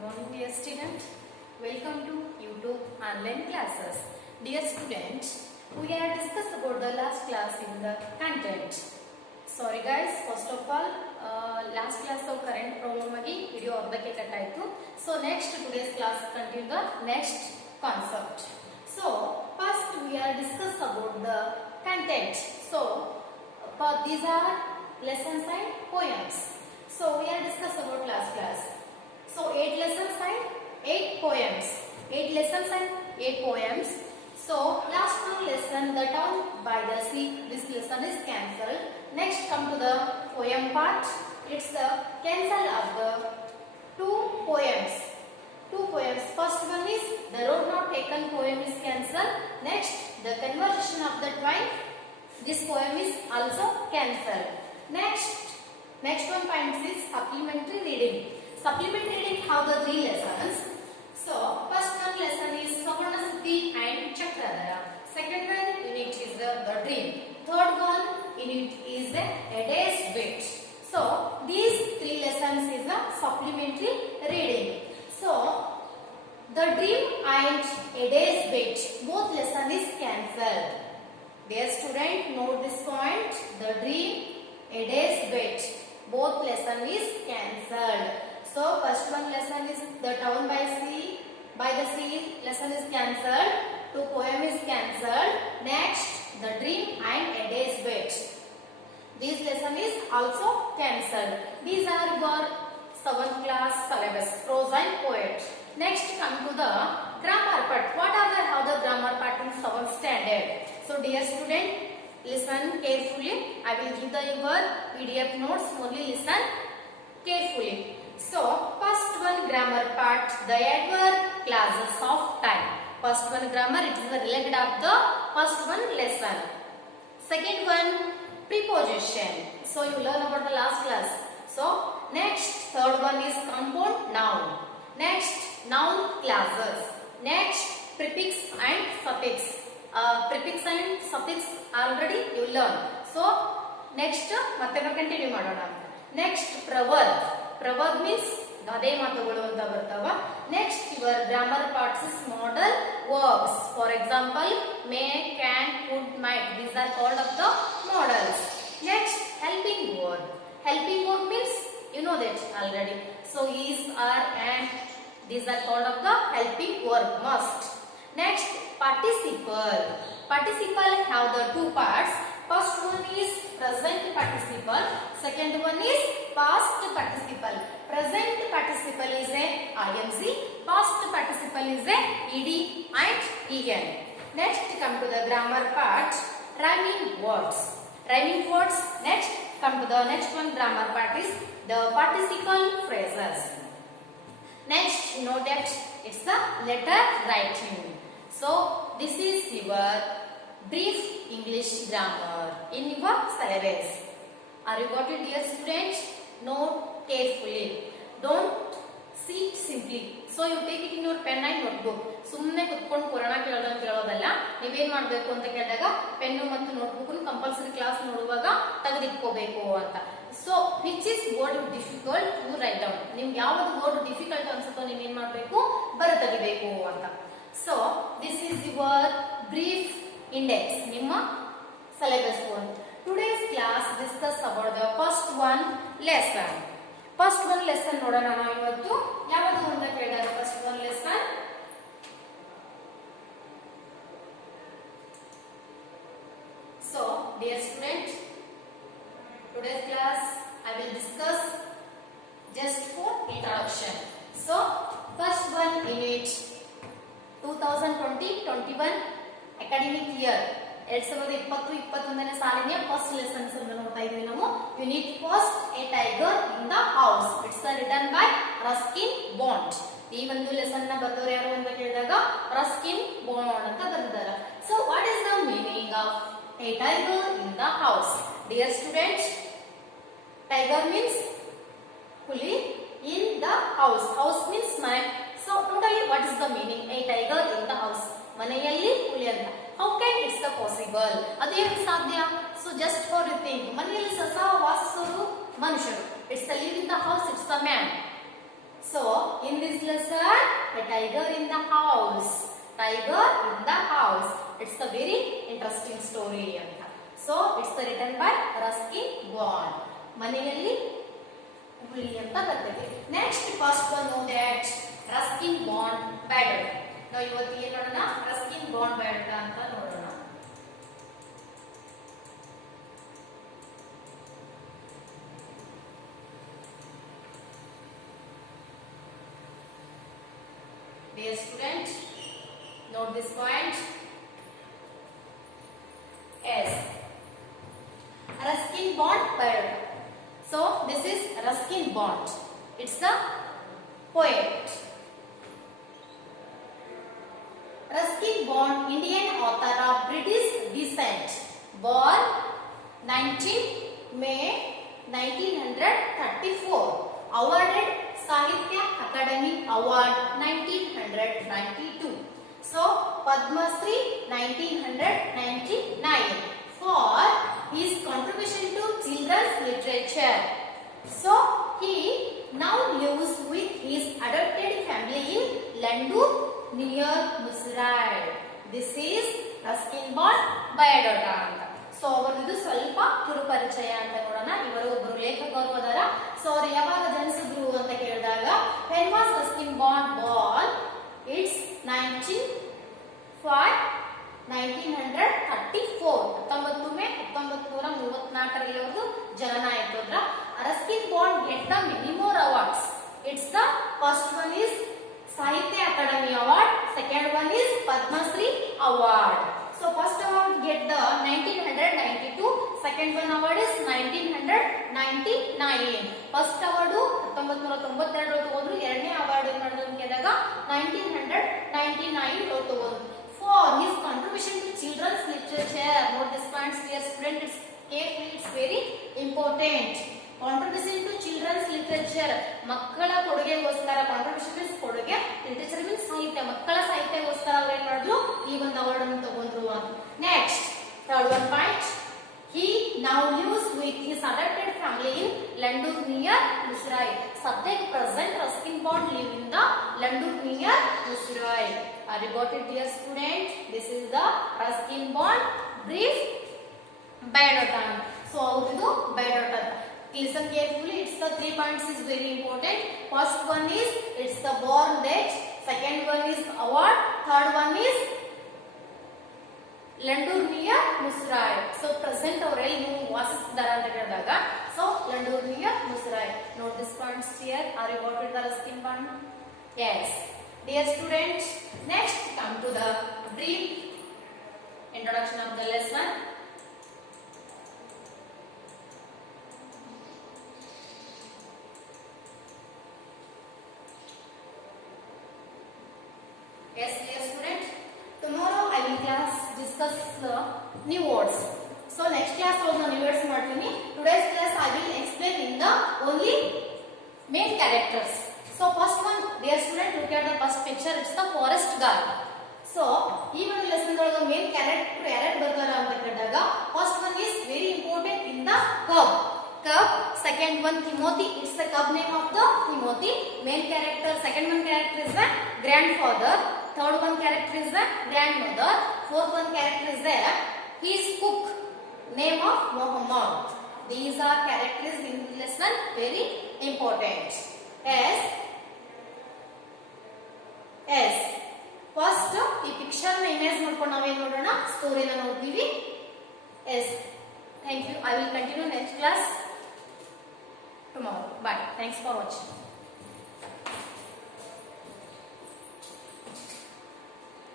morning dear student. Welcome to YouTube online classes. Dear student, we have discussed about the last class in the content. Sorry guys, first of all, last class of current problem agi video arbake cut aitu. So next today's class continue the next concept. So first we are discuss about the content. So these are lessons and poems. So we are discuss about last class. So 8 lessons and 8 poems. 8 lessons and 8 poems. So last one lesson, The Town by the Sea. This lesson is cancelled. Next come to the poem part. It's the cancel of the 2 poems. 2 poems. First one is The Road Not Taken poem is cancelled. Next, The Conversation of the Twine. This poem is also cancelled. Next one point is supplementary reading. Supplementary reading have the 3 lessons. So first one lesson is Savarna Siddhi and Chakradhara. Second one unit is the dream. Third one unit is the a day's wait. So these 3 lessons is the supplementary reading. So the dream and a day's wait, both lesson is cancelled. Dear student, note this point. The dream, a day's wait, both lesson is cancelled. So first one lesson is The Town by the Sea lesson is cancelled. 2 poem is cancelled. Next, The Dream and A Day's Wait. This lesson is also cancelled. These are your 7th class syllabus, prose and poet. Next, come to the grammar part. What are the grammar part in 7th standard? So dear student, listen carefully. I will give your PDF notes. Only listen carefully. So first one grammar part, the adverb clauses of time. First one grammar, it is related of the first one lesson. Second one preposition. So you learn about the last class. So next, third one is compound noun. Next, noun clauses. Next, prefix and suffix. Prefix and suffix already you learn. So next ಮತ್ತೆ continue ಮಾಡೋಣ. Next, proverb. Proverb means ಗಾದೆ ಮಾತುಗಳು ಅಂತ ಬರ್ತಾವ. Next, your grammar parts is modal verbs. For example, may, can, could, might. These are called of the modals. Next, helping word. Helping word means you know that already. So is, are, and these are called of the helping word. Must. Next, participle. Participle have the 2 parts. First one is present participle. Second one is past participle. Present participle is a ing. Past participle is a ed and en. Next, come to the grammar part. Rhyming words. Rhyming words. Next, come to the next one grammar part is the participle phrases. Next, note that it's the letter writing. So this is your brief English grammar in your syllabus. Are you got it, dear students? Note carefully. Don't see simply. So you take it in your pen and notebook. ಸುಮ್ಮನೆ ಕುತ್ಕೊಂಡು ಪುರಾಣ ಕೇಳೋದಲ್ಲ. ನೀವೇನ್ ಮಾಡಬೇಕು ಅಂತ ಕೇಳಿದಾಗ pen ಮತ್ತು notebook compulsory class ನೋಡುವಾಗ ತೆಗೆದಿಟ್ಕೋಬೇಕು ಅಂತ. So which is word difficult you write down. ನಿಮ್ಗೆ ಯಾವುದು ವರ್ಡ್ ಡಿಫಿಕಲ್ಟ್ ಅನ್ಸುತ್ತೋ ನೀವೇನ್ ಮಾಡಬೇಕು ಬರ ತೆಗಿಬೇಕು ಅಂತ. So this is your brief index ನಿಮ್ಮ syllabus one. Today's class discuss about the first one lesson. First one lesson ನೋಡೋಣ ನಾವು ಇವತ್ತು. ಯಾವುದು ಅಂತ ಕೇಳಿದಾಗ first one lesson so dear student, today's class I will discuss just for introduction. So first one unit 2020-21 academic year 2020-21ನೇ ಸಾಲಿನ first lessons ಅನ್ನು ನೋಡ್ತಾ ಇದ್ದೀವಿ ನಾವು. Unit first A tiger in the house. It's written by Ruskin bond. ಈ ಒಂದು lesson ನ ಬರೆದವರು ಯಾರು ಅಂತ ಕೇಳಿದಾಗ ರಸ್ಕಿನ್ ಬಾಂಡ್ ಅಂತ ಬರೆದಿದ್ದಾರೆ. So what is the meaning of a tiger in the house? Dear students, tiger means ಹುಲಿ, in the house. House means ಮನೆ. So totally what is the meaning a tiger in the house? ಮನೆಯಲ್ಲಿ ಹುಲಿ ಅಂತ. How can it's the possible? ಅದು ಹೇಗೆ ಸಾಧ್ಯ? So just for you think. ಮನೆಯಲ್ಲಿ ಸಹ ವಾಸಿಸೋರು ಮನುಷ್ಯರು. It's the live in the house. It's the man. So in this lesson, a tiger in the house. Tiger in the house. It's a very interesting story. So it's written by Ruskin Bond. ಮನೆಯಲ್ಲಿ ಹುಲಿ ಅಂತ ಬರ್ತದೆ. Next first one know that Ruskin Bond biodata. ನಾವು ಇವತ್ತು ಏನು ನೋಡೋಣ? Ruskin Bond biodata ಅಂತ ನೋಡೋಣ. Dear student, note this point. Yes, Ruskin Bond biodata. So this is Ruskin Bond. It's the poet. Ruskin Bond, Indian author of British descent, born 19 May 1934. Awarded Sahitya Academy Award 1992. So Padma Shri 1999 for his contribution to children's literature. So he now lives with his adopted family in Landur near Musarai. This is Ruskin Bond biodata. So ಅವರದ್ದು ಸ್ವಲ್ಪ ಕಿರು ಪರಿಚಯ ಅಂತ ನೋಡೋಣ. ಇವರು ಒಬ್ಬರು ಲೇಖಕರು ಅದರ. ಸೊ ಅವರು ಯಾವಾಗ ಜನಿಸಿದ್ರು ಅಂತ ಕೇಳಿದಾಗ when was Ruskin Bond born? It's 1934. 19 May 1934 ಅವರದು ಜನನ ಆಯಿತು. Ruskin Bond get the many more awards. It's the first one is Sahitya Academy Award, second one is Padma Shri Award. So first award get the 1992, second one award is 1999. First award 1992 ತಗೊಂಡ್ರು, ಎರಡನೇ award ಏನು ಮಾಡಿದ್ರು ಅಂತ ಕೇಳಿದಾಗ 1999 లో ತಗೊಂಡ್ರು. For his contribution to children's literature, note this point, dear student, it's carefully, it's very important. Contribution to children's literature, ಮಕ್ಕಳ ಕೊಡುಗೆಗೋಸ್ಕರ, contribution means ಕೊಡುಗೆ, literature means ಸಾಹಿತ್ಯ, ಮಕ್ಕಳ ಸಾಹಿತ್ಯಕ್ಕೋಸ್ಕರ ಅವರು ಏನು ಮಾಡಿದ್ರು, ಈ ಒಂದು ಅವಾರ್ಡ್ ಅನ್ನು ತಗೊಂಡ್ರು ಅಂತ. Next, third one point, he now lives with his adopted family in Landur near Musarai. Subject present Ruskin Bond live in the Landur near Musarai. Are you got it, dear student? This is the Ruskin Bond brief biodata. So how biodata? Listen carefully. It's the 3 points is very important. First one is it's the born date. Second one is award. Third one is Landur near Musarai. So present ಅವರಲ್ಲಿ ನೀವು ವಾಸಿಸಿದ್ದಾರೆ ಅಂತ ಹೇಳಿದಾಗ so Landur near Musarai. Note this points here. Are you got it, the Ruskin Bond? Yes. Dear students, next come to the brief introduction of the lesson. Yes, dear student, tomorrow I will discuss new words. So next class also new words ಮಾಡ್ತೀನಿ. Today's class I will explain in the only main characters. So first one, dear student, look at the first picture. It's the forest guard. So ಈ ಒಂದು lesson ಒಳಗೆ main character ಯಾರು ಬರ್ತಾರ ಅಂತ ಕೇಳಿದಾಗ first one is very important in the cub. Second one Timothy. It's the cub name of the Timothy. Main character. Second one character is the grandfather. Third one character is the grandmother. Fourth one character is the his cook. Name of Muhammad. These are characters in the lesson very important. Yes. First ಈ picture ನ image ಮಾಡ್ಕೊಂಡು ನಾವೇನ್ ನೋಡೋಣ, ಸ್ಟೋರಿನ ನೋಡ್ತೀವಿ. Yes. Thank you. I will continue next class tomorrow. Bye. Thanks for watching.